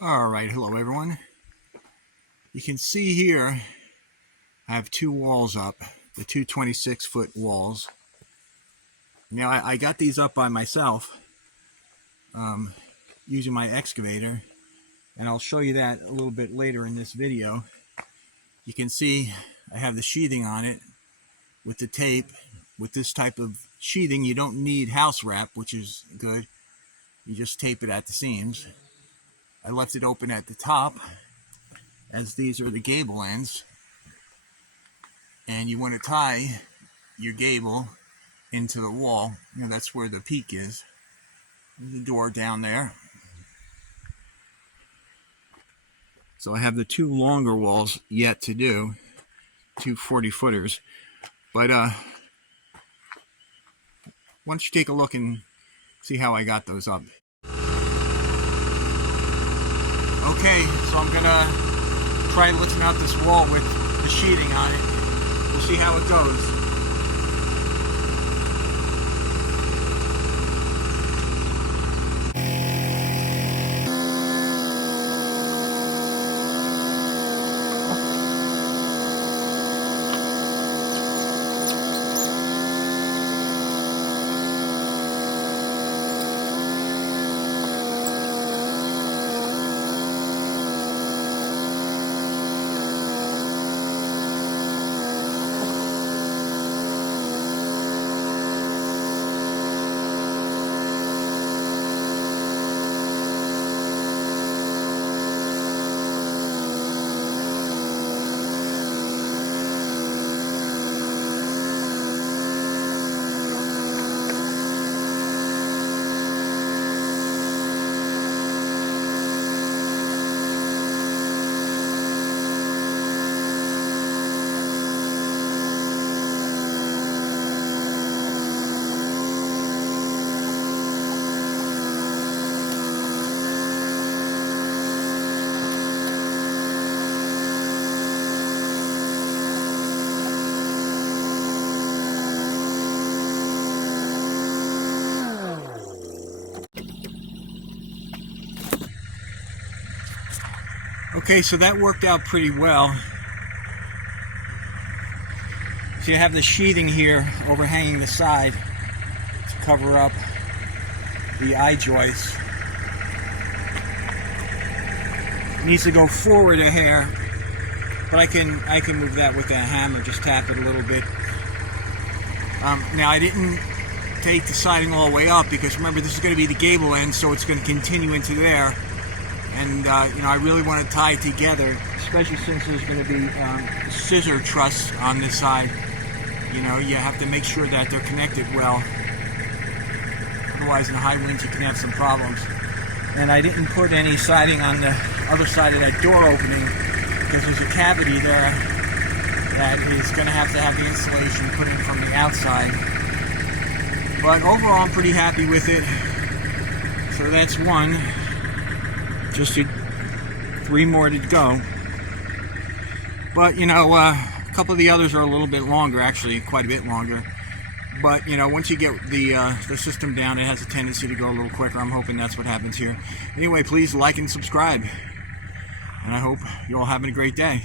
Alright, hello everyone. You can see here I have two walls up, the two 26-foot walls. Now I got these up by myself using my excavator, and I'll show you that a little bit later in this video. You can see I have the sheathing on it with the tape. With this type of sheathing you don't need house wrap, which is good. You just tape it at the seams. I left it open at the top, as these are the gable ends, and you want to tie your gable into the wall. You know, that's where the peak is. There's a door down there. So I have the two longer walls yet to do, two 40-footers. But why don't you take a look and see how I got those up. Okay, so I'm gonna try lifting out this wall with the sheeting on it. We'll see how it goes. Okay, so that worked out pretty well. So you have the sheathing here overhanging the side to cover up the eye joists. It needs to go forward a hair, but I can move that with a hammer, just tap it a little bit. Now I didn't take the siding all the way up because remember this is going to be the gable end, so it's going to continue into there. And you know, I really want to tie it together, especially since there's going to be scissor truss on this side. You know, you have to make sure that they're connected well. Otherwise, in the high winds, you can have some problems. And I didn't put any siding on the other side of that door opening because there's a cavity there that is going to have the insulation put in from the outside. But overall, I'm pretty happy with it. So that's one. Just 3 more to go. But you know, a couple of the others are a little bit longer, actually quite a bit longer. But you know, once you get the system down, it has a tendency to go a little quicker. I'm hoping that's what happens here. Anyway, please like and subscribe, and I hope you're all having a great day.